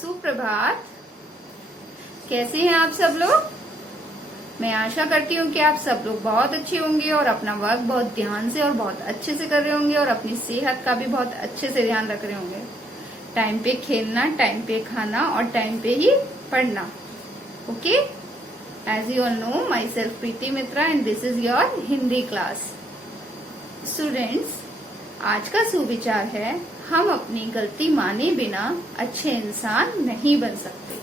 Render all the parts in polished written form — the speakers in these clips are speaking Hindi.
सुप्रभात। कैसे हैं आप सब लोग? मैं आशा करती हूँ कि आप सब लोग बहुत अच्छे होंगे और अपना वर्क बहुत ध्यान से और बहुत अच्छे से कर रहे होंगे और अपनी सेहत का भी बहुत अच्छे से ध्यान रख रहे होंगे। टाइम पे खेलना, टाइम पे खाना और टाइम पे ही पढ़ना। Okay? As you all know, myself Preeti Mitra and this is your Hindi class. Students, आज का सुविचार है, हम अपनी गलती माने बिना अच्छे इंसान नहीं बन सकते।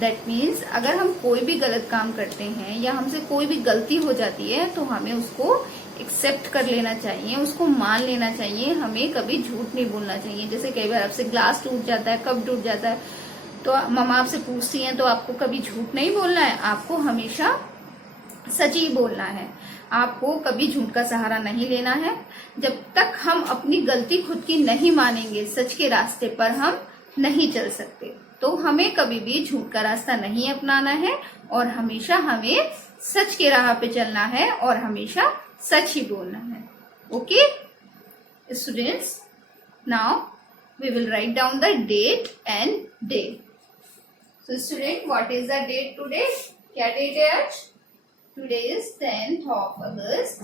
दैट मीन्स अगर हम कोई भी गलत काम करते हैं या हमसे कोई भी गलती हो जाती है तो हमें उसको एक्सेप्ट कर लेना चाहिए, उसको मान लेना चाहिए। हमें कभी झूठ नहीं बोलना चाहिए। जैसे कई बार आपसे ग्लास टूट जाता है, कप टूट जाता है, तो मम्मा आपसे पूछती हैं तो आपको कभी झूठ नहीं बोलना है, आपको हमेशा सच ही बोलना है। आपको कभी झूठ का सहारा नहीं लेना है। जब तक हम अपनी गलती खुद की नहीं मानेंगे, सच के रास्ते पर हम नहीं चल सकते। तो हमें कभी भी झूठ का रास्ता नहीं अपनाना है और हमेशा हमें सच के राह पे चलना है और हमेशा सच ही बोलना है। Okay students, now we will write down the date and day. So student, what is the date today? क्या डेट है आज? Today is 10th of August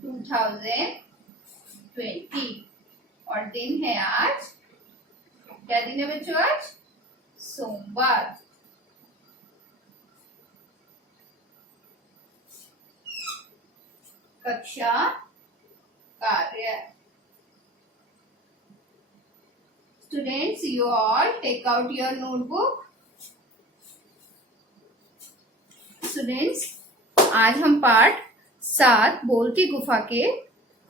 2020 और दिन है आज, क्या दिन है बच्चों? आज सोमवार। कक्षा कार्य। Students, you all take out your notebook. Students, आज हम पाठ 7 बोलती गुफा के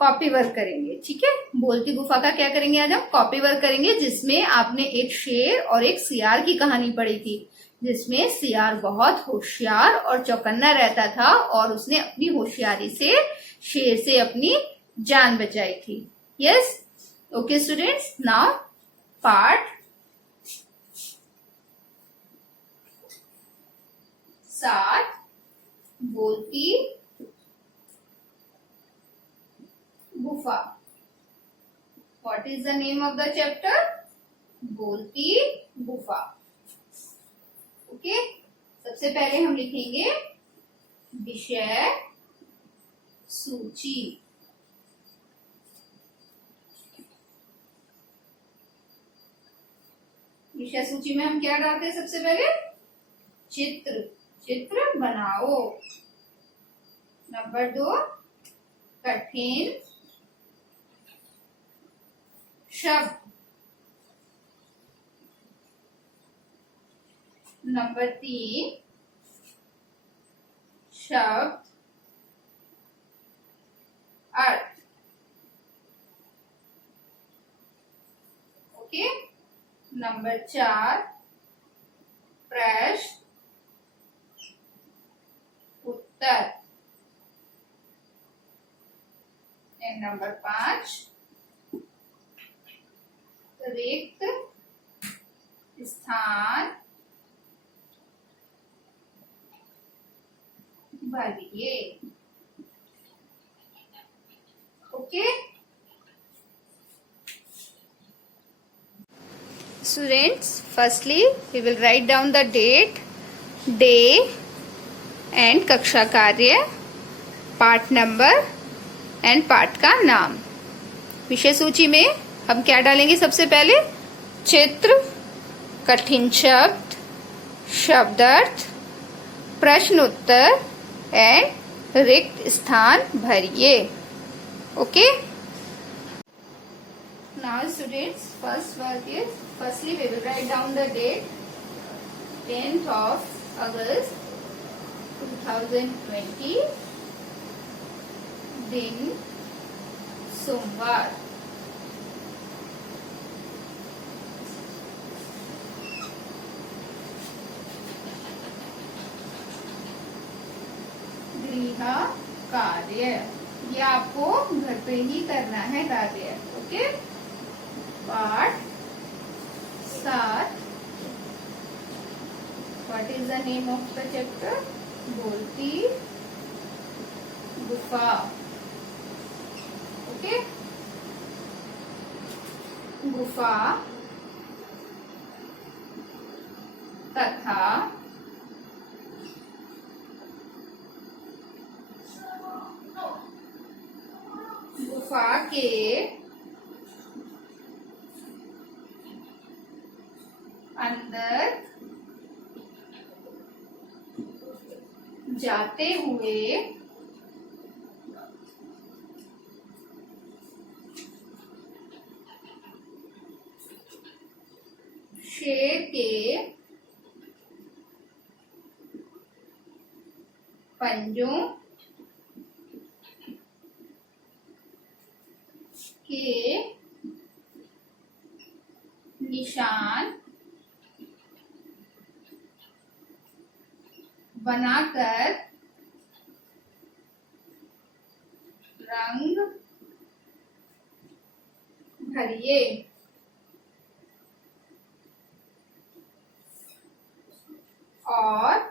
कॉपी वर्क करेंगे। ठीक है, बोलती गुफा का क्या करेंगे? आज हम कॉपी वर्क करेंगे, जिसमें आपने एक शेर और एक सियार की कहानी पढ़ी थी, जिसमें सियार बहुत होशियार और चौकन्ना रहता था और उसने अपनी होशियारी से शेर से अपनी जान बचाई थी। यस, ओके स्टूडेंट्स, नाउ पाठ 7 बोलती गुफा। What is the name of the chapter? बोलती गुफा। ओके, सबसे पहले हम लिखेंगे विषय सूची। विषय सूची में हम क्या डालते हैं? सबसे पहले चित्र। चित्र बनाओ। नंबर 2, कठिन शब्द। नंबर 3, शब्द अर्थ। ओके, नंबर 4, प्रश्न उत्तर। एंड नंबर 5, रिक्त स्थान भरिए। Okay students, firstly we will write down the date, day and कक्षा कार्य, पाठ नंबर एंड पाठ का नाम। विषय सूची में हम क्या डालेंगे? सबसे पहले चित्र, कठिन शब्द, शब्दार्थ, प्रश्न उत्तर एंड रिक्त स्थान भरिए। Okay, now students, first work is, firstly we will write down the date 10th of August 2020, दिन सोमवार। गृह कार्य, ये आपको घर पे ही करना है कार्य। ओके, पाठ 7, what is the name of the chapter? बोलती गुफा। ओके, गुफा गुफा के अंदर जाते हुए शेर के पंजों के निशान बनाकर रंग भरिए। और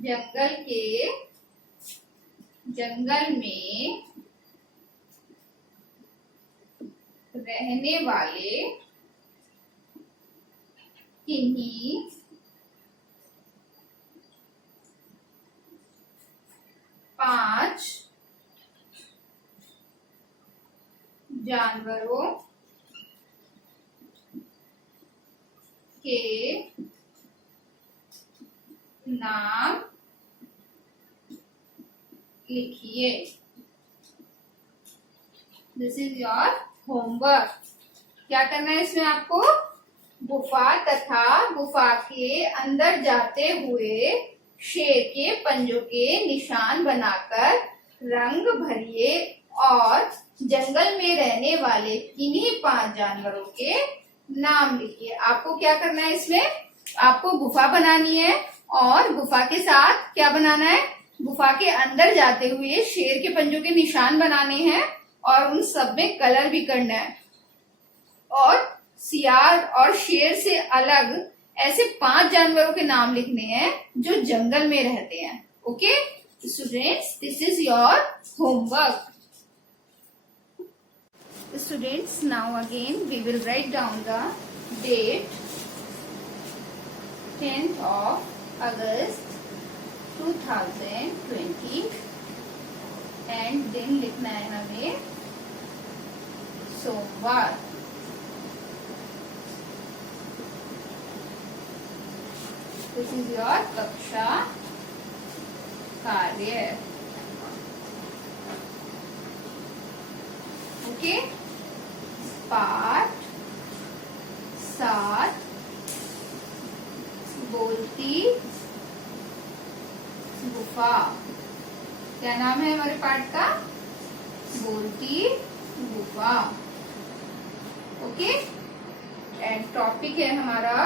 जंगल में रहने वाले किन्हीं पांच जानवरों के नाम लिखिए। This is your homework. क्या करना है इसमें आपको? गुफा तथा गुफा के अंदर जाते हुए शेर के पंजों के निशान बनाकर रंग भरिए और जंगल में रहने वाले किन्हीं 5 जानवरों के नाम लिखिए। आपको क्या करना है इसमें? आपको गुफा बनानी है और गुफा के साथ क्या बनाना है? गुफा के अंदर जाते हुए शेर के पंजों के निशान बनाने हैं और उन सब में कलर भी करना है। और सियार और शेर से अलग ऐसे 5 जानवरों के नाम लिखने हैं जो जंगल में रहते हैं। Okay students, this is your homework. Students, now again we will write down the date 10th of August 2020 and दिन लिखना है हमें सोमवार। This is your कक्षा कार्य। ओके पाठ 7 बोलती गुफा। क्या नाम है हमारे पाठ का? बोलती गुफा। ओके एंड टॉपिक है हमारा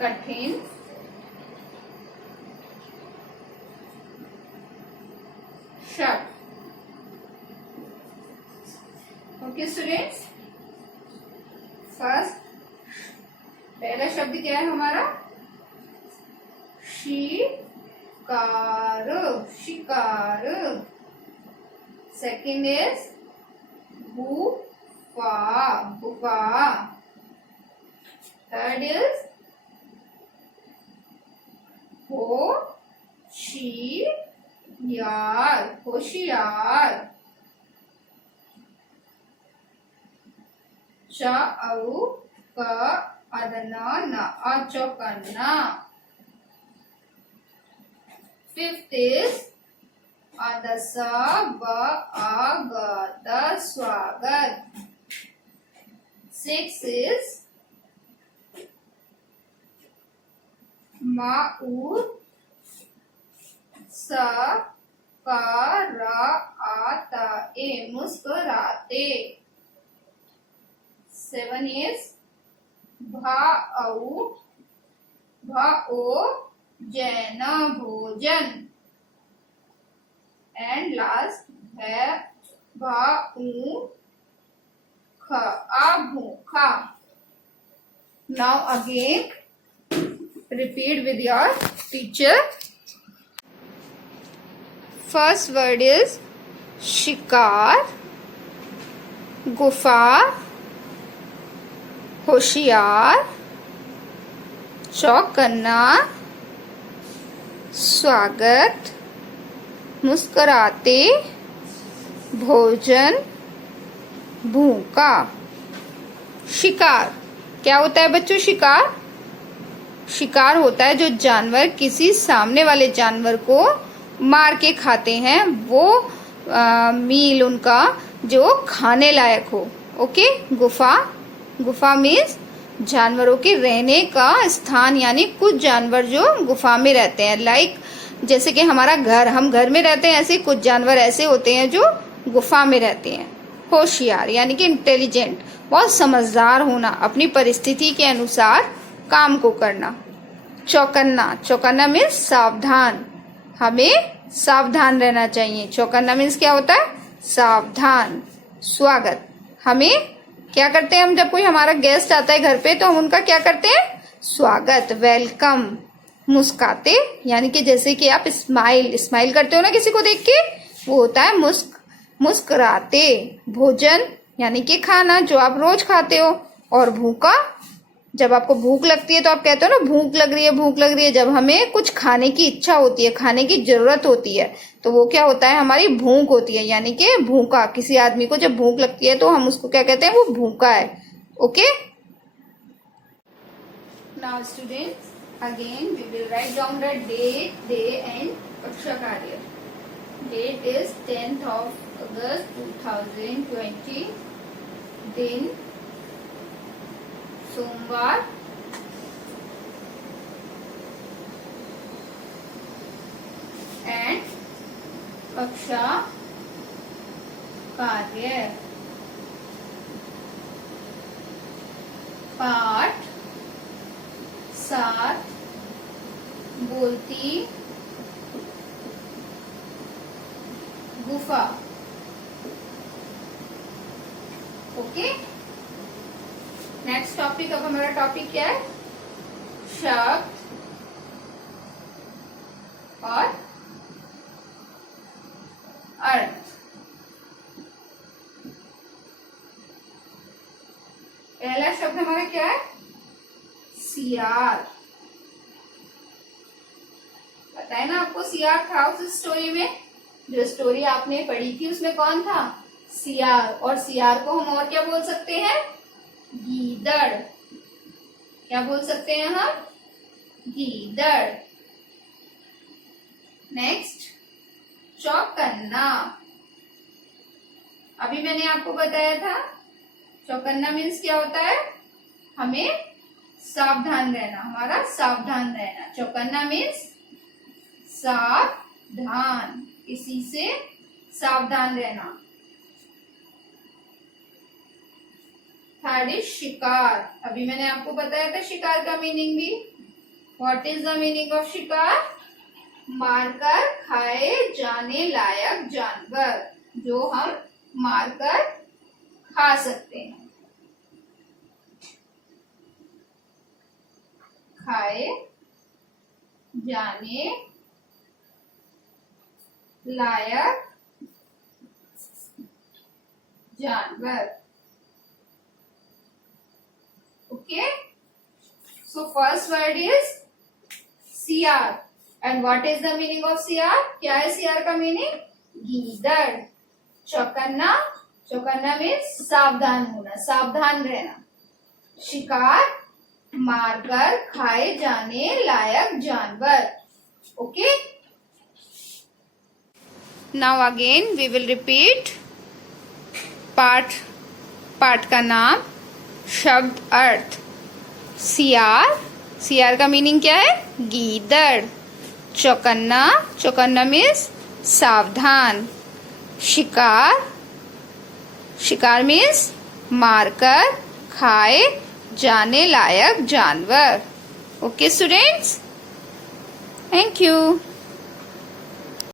कठिन शब्द। ओके स्टूडेंट्स, फर्स्ट पहला शब्द क्या है हमारा? शिकार, शिकार। सेकंड इज गुफा, गुफा। थर्ड इज होशियार, होशियार। चौकन्ना। फिफ्थ इज स्वागत। सिक्स इज मुस्कुराते। 7 is भोजन, भोजन। एंड लास्ट है भूखा। Now again repeat with your teacher. First word is शिकार, गुफा, होशियार, चौकन्ना, स्वागत, मुस्कुराते, भोजन, भूखा। शिकार क्या होता है बच्चों? शिकार होता है जो जानवर किसी सामने वाले जानवर को मार के खाते हैं, वो मील उनका जो खाने लायक हो। ओके। गुफा मीन्स जानवरों के रहने का स्थान, यानी कुछ जानवर जो गुफा में रहते हैं। लाइक जैसे कि हमारा घर, हम घर में रहते हैं, ऐसे कुछ जानवर ऐसे होते हैं जो गुफा में रहते हैं। होशियार यानी कि इंटेलिजेंट, बहुत समझदार होना, अपनी परिस्थिति के अनुसार काम को करना। चौकन्ना मीन्स सावधान, हमें सावधान रहना चाहिए। चौकन्ना मीन्स क्या होता है? सावधान। स्वागत, हमें क्या करते हैं हम जब कोई हमारा गेस्ट आता है घर पे तो हम उनका क्या करते हैं? स्वागत, वेलकम। मुस्काते यानी कि जैसे कि आप स्माइल करते हो ना किसी को देख के, वो होता है मुस्कुराते। भोजन यानी कि खाना जो आप रोज खाते हो। और भूखा, जब आपको भूख लगती है तो आप कहते हो ना भूख लग रही है। जब हमें कुछ खाने की इच्छा होती है, खाने की जरूरत होती है, तो वो क्या होता है? हमारी भूख होती है, यानी कि भूखा। किसी आदमी को जब भूख लगती है तो हम उसको क्या कहते हैं? वो भूखा है। Okay. Now students, again we will write down the date, day and कक्षा कार्य। Date is 10th of August 2020, दिन सोमवार, एंड कक्षा कार्य पाठ 7, बोलती गुफा। ओके। नेक्स्ट टॉपिक, अब हमारा टॉपिक क्या है? शब्द और अर्थ। पहला शब्द हमारा क्या है? सियार। पता है ना आपको सियार था उस स्टोरी में? जो स्टोरी आपने पढ़ी थी उसमें कौन था? सियार। और सियार को हम और क्या बोल सकते हैं? गीदड़। क्या बोल सकते हैं हम? गीदड़। नेक्स्ट, चौकन्ना। अभी मैंने आपको बताया था चौकन्ना मीन्स क्या होता है? हमें सावधान रहना, हमारा सावधान रहना। चौकन्ना मीन्स सावधान, किसी से सावधान रहना। थर्ड इज शिकार। अभी मैंने आपको बताया था शिकार का मीनिंग भी। What is the meaning of शिकार? मारकर खाए जाने लायक जानवर, जो हम मारकर खा सकते हैं। खाए जाने लायक जानवर। Okay, so first word is सियार, and what is the meaning of सियार? क्या है सियार का मीनिंग? गीदड़। चौकन्ना मीन्स सावधान होना, सावधान रहना। शिकार, मारकर खाए जाने लायक जानवर। Okay. Now again we will repeat पाठ का नाम, शब्द, अर्थ। सियार का मीनिंग क्या है? गीदड़। चौकन्ना मीन्स सावधान। शिकार मीन्स मारकर खाए जाने लायक जानवर। Okay students, thank you.